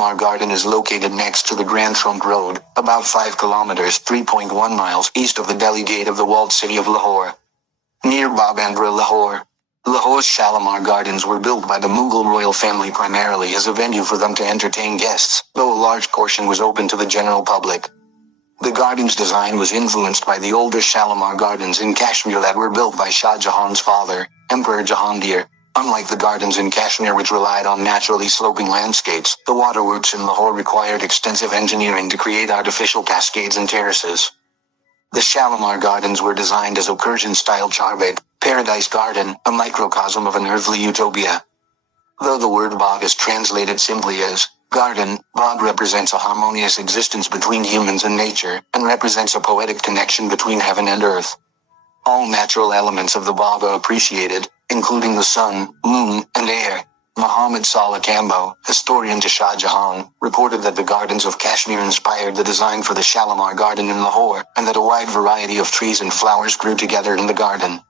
Shalimar Garden is located next to the Grand Trunk Road, about 5 kilometers (3.1 miles) east of the Delhi Gate of the walled city of Lahore. Near Babandra, Lahore. Lahore's Shalimar Gardens were built by the Mughal royal family primarily as a venue for them to entertain guests, though a large portion was open to the general public. The garden's design was influenced by the older Shalimar Gardens in Kashmir that were built by Shah Jahan's father, Emperor Jahangir. Unlike the gardens in Kashmir which relied on naturally sloping landscapes, the waterworks in Lahore required extensive engineering to create artificial cascades and terraces. The Shalimar Gardens were designed as a Persian-style charbagh, paradise garden, a microcosm of an earthly utopia. Though the word bagh is translated simply as garden, bagh represents a harmonious existence between humans and nature, and represents a poetic connection between heaven and earth. All natural elements of the bagh are appreciated, including the sun, moon, and air. Muhammad Saleh Kambo, historian to Shah Jahan, reported that the gardens of Kashmir inspired the design for the Shalimar Garden in Lahore, and that a wide variety of trees and flowers grew together in the garden.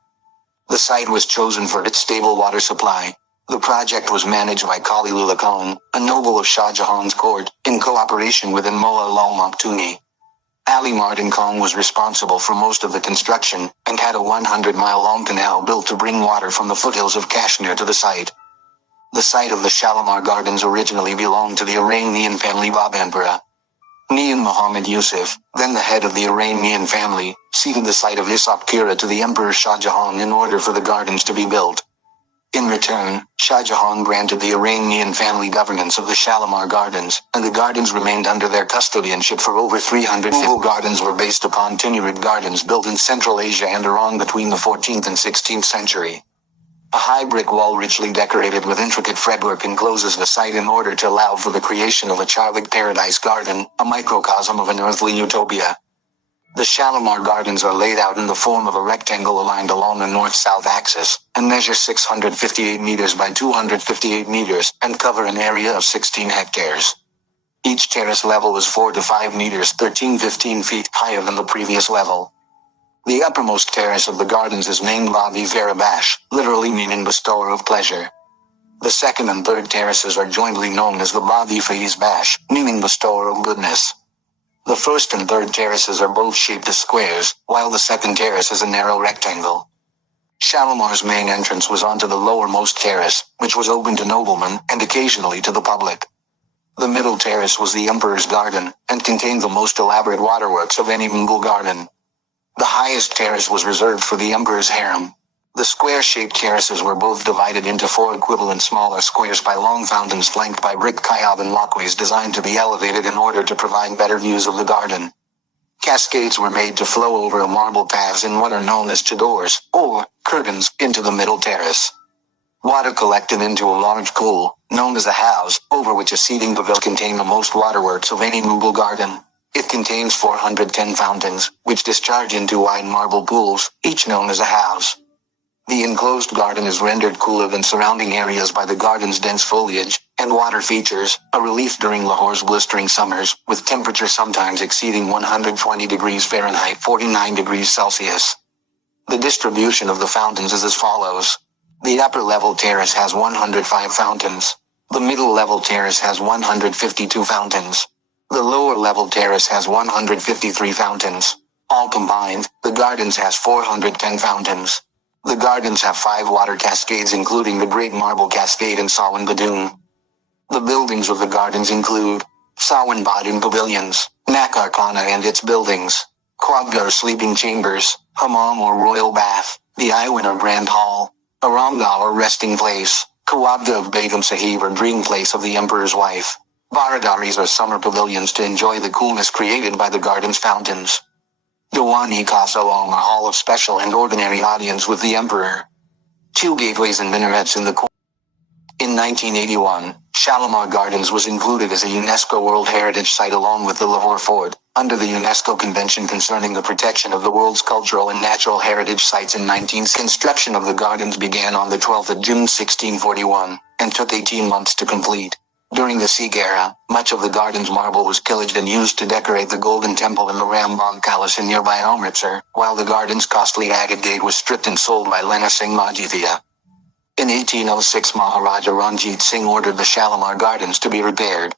The site was chosen for its stable water supply. The project was managed by Khalilullah Khan, a noble of Shah Jahan's court, in cooperation with Mullah Lal Maktoumi. Ali Mardan Khan was responsible for most of the construction, and had a 100-mile-long canal built to bring water from the foothills of Kashmir to the site. The site of the Shalimar Gardens originally belonged to the Iranian family Babandra. Mian Muhammad Yusuf, then the head of the Iranian family, ceded the site of Ishaq Kira to the Emperor Shah Jahan in order for the gardens to be built. In return, Shah Jahan granted the Iranian family governance of the Shalimar Gardens, and the gardens remained under their custodianship for over 300 years. Mughal gardens were based upon Timurid gardens built in Central Asia and Iran between the 14th and 16th century. A high brick wall richly decorated with intricate fretwork encloses the site in order to allow for the creation of a charbagh paradise garden, a microcosm of an earthly utopia. The Shalimar Gardens are laid out in the form of a rectangle aligned along the north-south axis, and measure 658 meters by 258 meters, and cover an area of 16 hectares. Each terrace level is 4 to 5 meters (15 feet) higher than the previous level. The uppermost terrace of the gardens is named Badi Farabash, literally meaning bestower of pleasure. The second and third terraces are jointly known as the Badi Faiz Bash, meaning bestower of goodness. The first and third terraces are both shaped as squares, while the second terrace is a narrow rectangle. Shalimar's main entrance was onto the lowermost terrace, which was open to noblemen and occasionally to the public. The middle terrace was the Emperor's garden, and contained the most elaborate waterworks of any Mughal garden. The highest terrace was reserved for the Emperor's harem. The square-shaped terraces were both divided into 4 equivalent smaller squares by long fountains flanked by brick khayaban walkways designed to be elevated in order to provide better views of the garden. Cascades were made to flow over marble paths in what are known as chadors, or curtains, into the middle terrace. Water collected into a large pool, known as the house, over which a seating pavilion contained the most waterworks of any Mughal garden. It contains 410 fountains, which discharge into wide marble pools, each known as a house. The enclosed garden is rendered cooler than surrounding areas by the garden's dense foliage and water features, a relief during Lahore's blistering summers, with temperatures sometimes exceeding 120 degrees Fahrenheit 49 degrees Celsius. The distribution of the fountains is as follows. The upper-level terrace has 105 fountains. The middle-level terrace has 152 fountains. The lower-level terrace has 153 fountains. All combined, the gardens has 410 fountains. The gardens have 5 water cascades including the Great Marble Cascade and Sawan Badoon. The buildings of the gardens include Sawan Badoon Pavilions, Nakar Khana and its buildings, Khwabgar Sleeping Chambers, Hammam or Royal Bath, the Iwan or Grand Hall, Aramgah or Resting Place, Khwabga of Begum Sahib or Dream Place of the Emperor's Wife. Baradaris or summer pavilions to enjoy the coolness created by the garden's fountains. Diwani Kasalong, a hall of special and ordinary audience with the Emperor. 2 gateways and minarets in the court. In 1981, Shalimar Gardens was included as a UNESCO World Heritage Site along with the Lahore Fort, under the UNESCO Convention concerning the protection of the world's cultural and natural heritage sites in 19th. Construction of the gardens began on the 12th of June 1641, and took 18 months to complete. During the Sikh era, much of the garden's marble was pillaged and used to decorate the Golden Temple and the Rambagh Palace in nearby Amritsar, while the garden's costly agate gate was stripped and sold by Lena Singh Majithia. In 1806 Maharaja Ranjit Singh ordered the Shalimar Gardens to be repaired.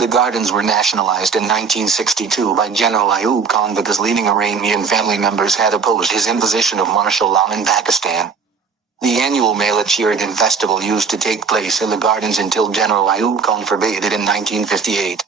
The gardens were nationalized in 1962 by General Ayub Khan because leading Iranian family members had opposed his imposition of martial law in Pakistan. The annual Mela Chiradin festival used to take place in the gardens until General Ayub Khan forbade it in 1958.